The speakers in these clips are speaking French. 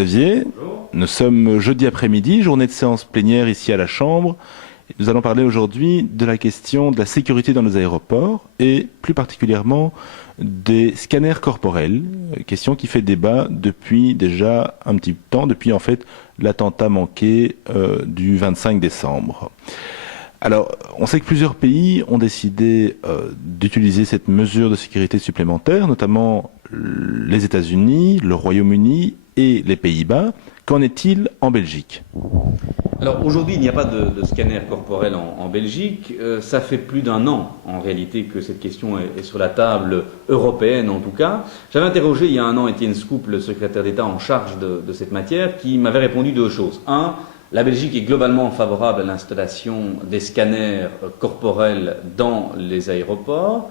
Xavier, Bonjour. nous sommes jeudi après-midi, journée de séance plénière ici à la Chambre. Nous allons parler aujourd'hui de la question de la sécurité dans nos aéroports et plus particulièrement des scanners corporels, question qui fait débat depuis déjà un petit temps, depuis en fait l'attentat manqué du 25 décembre. Alors, on sait que plusieurs pays ont décidé d'utiliser cette mesure de sécurité supplémentaire, notamment les États-Unis, le Royaume-Uni et les Pays-Bas. Qu'en est-il en Belgique? Alors aujourd'hui, il n'y a pas de scanner corporel en Belgique. Ça fait plus d'un an, en réalité, que cette question est sur la table européenne, en tout cas. J'avais interrogé il y a un an Étienne Scoup, le secrétaire d'État en charge de cette matière, qui m'avait répondu deux choses. Un, la Belgique est globalement favorable à l'installation des scanners corporels dans les aéroports.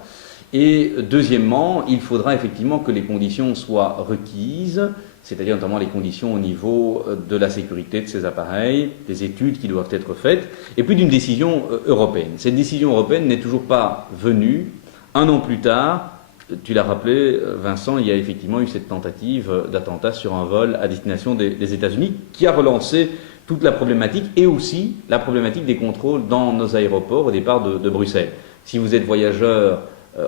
Et deuxièmement, il faudra effectivement que les conditions soient requises, c'est-à-dire notamment les conditions au niveau de la sécurité de ces appareils, des études qui doivent être faites, et puis d'une décision européenne. Cette décision européenne n'est toujours pas venue. Un an plus tard, tu l'as rappelé, Vincent, il y a effectivement eu cette tentative d'attentat sur un vol à destination des États-Unis qui a relancé toute la problématique et aussi la problématique des contrôles dans nos aéroports au départ de Bruxelles. Si vous êtes voyageur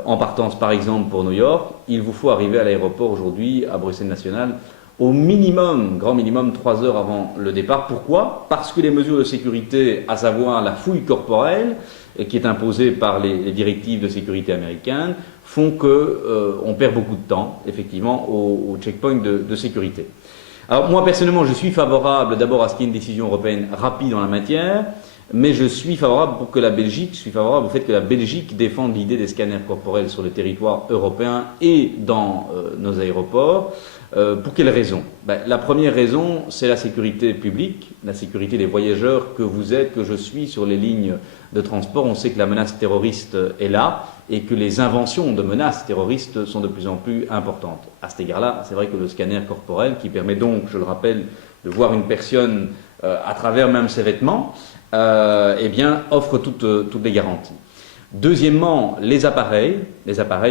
en partance par exemple pour New York, il vous faut arriver à l'aéroport aujourd'hui à Bruxelles National au minimum, grand minimum, 3 heures avant le départ. Pourquoi? Parce que les mesures de sécurité, à savoir la fouille corporelle, qui est imposée par les directives de sécurité américaines, font qu'on perd beaucoup de temps, effectivement, au checkpoint de sécurité. Alors moi, personnellement, je suis favorable d'abord à ce qu'il y ait une décision européenne rapide en la matière, mais je suis favorable au fait que la Belgique défende l'idée des scanners corporels sur le territoire européen et dans nos aéroports. Pour quelles raisons? La première raison, c'est la sécurité publique, la sécurité des voyageurs que vous êtes, que je suis sur les lignes de transport. On sait que la menace terroriste est là et que les inventions de menaces terroristes sont de plus en plus importantes. À cet égard-là, c'est vrai que le scanner corporel, qui permet donc, je le rappelle, de voir une personne à travers même ses vêtements, offre toutes les garanties. Deuxièmement, les appareils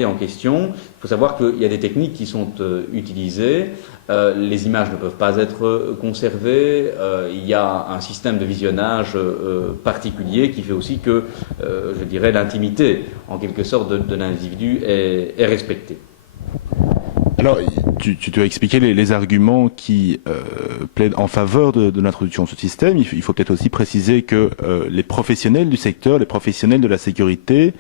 en question. Il faut savoir qu'il y a des techniques qui sont utilisées. Les images ne peuvent pas être conservées. Il y a un système de visionnage particulier qui fait aussi que, je dirais, l'intimité, en quelque sorte, de l'individu est respectée. Alors, tu as expliqué les arguments qui plaident en faveur de l'introduction de ce système. Il faut peut-être aussi préciser que les professionnels du secteur, les professionnels de la sécurité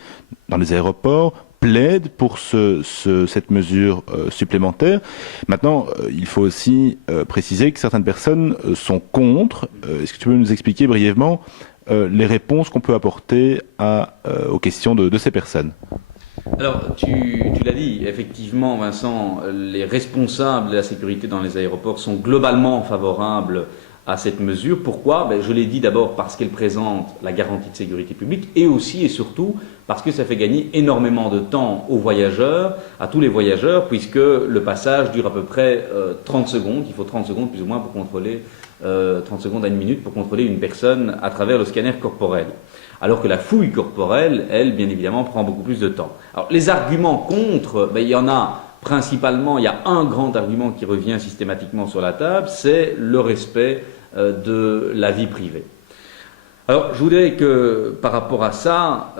dans les aéroports plaident pour cette mesure supplémentaire. Maintenant, il faut aussi préciser que certaines personnes sont contre. Est-ce que tu peux nous expliquer brièvement les réponses qu'on peut apporter aux questions de ces personnes? Alors, tu l'as dit, effectivement, Vincent, les responsables de la sécurité dans les aéroports sont globalement favorables à cette mesure. Pourquoi? Je l'ai dit d'abord parce qu'elle présente la garantie de sécurité publique et aussi et surtout parce que ça fait gagner énormément de temps aux voyageurs, à tous les voyageurs, puisque le passage dure à peu près 30 secondes. Il faut 30 secondes plus ou moins pour contrôler, 30 secondes à une minute pour contrôler une personne à travers le scanner corporel. Alors que la fouille corporelle, elle, bien évidemment, prend beaucoup plus de temps. Alors, les arguments contre, il y en a principalement, il y a un grand argument qui revient systématiquement sur la table, c'est le respect de la vie privée. Alors, je voudrais que, par rapport à ça,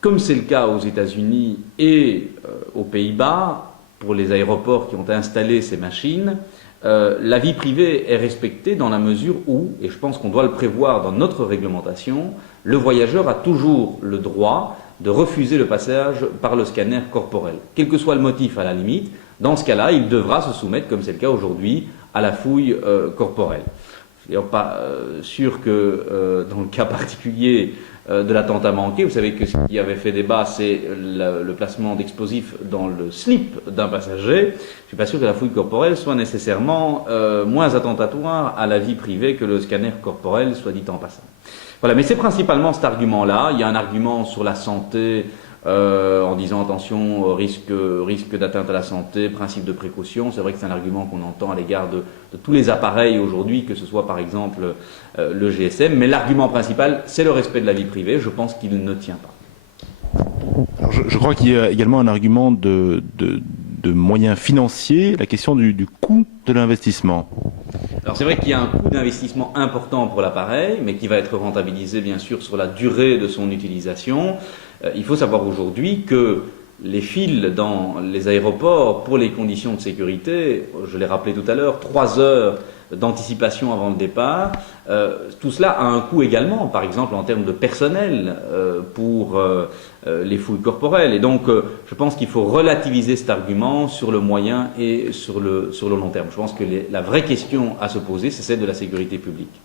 comme c'est le cas aux États-Unis et aux Pays-Bas, pour les aéroports qui ont installé ces machines, la vie privée est respectée dans la mesure où, et je pense qu'on doit le prévoir dans notre réglementation, le voyageur a toujours le droit de refuser le passage par le scanner corporel. Quel que soit le motif à la limite, dans ce cas-là, il devra se soumettre, comme c'est le cas aujourd'hui, à la fouille corporelle. Je ne suis pas sûr que dans le cas particulier de l'attentat manqué, vous savez que ce qui avait fait débat, c'est le placement d'explosifs dans le slip d'un passager. Je ne suis pas sûr que la fouille corporelle soit nécessairement moins attentatoire à la vie privée que le scanner corporel, soit dit en passant. Voilà, mais c'est principalement cet argument-là. Il y a un argument sur la santé, en disant attention, risque d'atteinte à la santé, principe de précaution. C'est vrai que c'est un argument qu'on entend à l'égard de tous les appareils aujourd'hui, que ce soit par exemple le GSM, mais l'argument principal, c'est le respect de la vie privée. Je pense qu'il ne tient pas. Alors je crois qu'il y a également un argument de moyens financiers, la question du coût de l'investissement. Alors c'est vrai qu'il y a un coût d'investissement important pour l'appareil, mais qui va être rentabilisé bien sûr sur la durée de son utilisation. Il faut savoir aujourd'hui que les files dans les aéroports pour les conditions de sécurité, je l'ai rappelé tout à l'heure, 3 heures d'anticipation avant le départ, tout cela a un coût également, par exemple en termes de personnel pour les fouilles corporelles. Et donc je pense qu'il faut relativiser cet argument sur le moyen et sur le long terme. Je pense que la vraie question à se poser, c'est celle de la sécurité publique.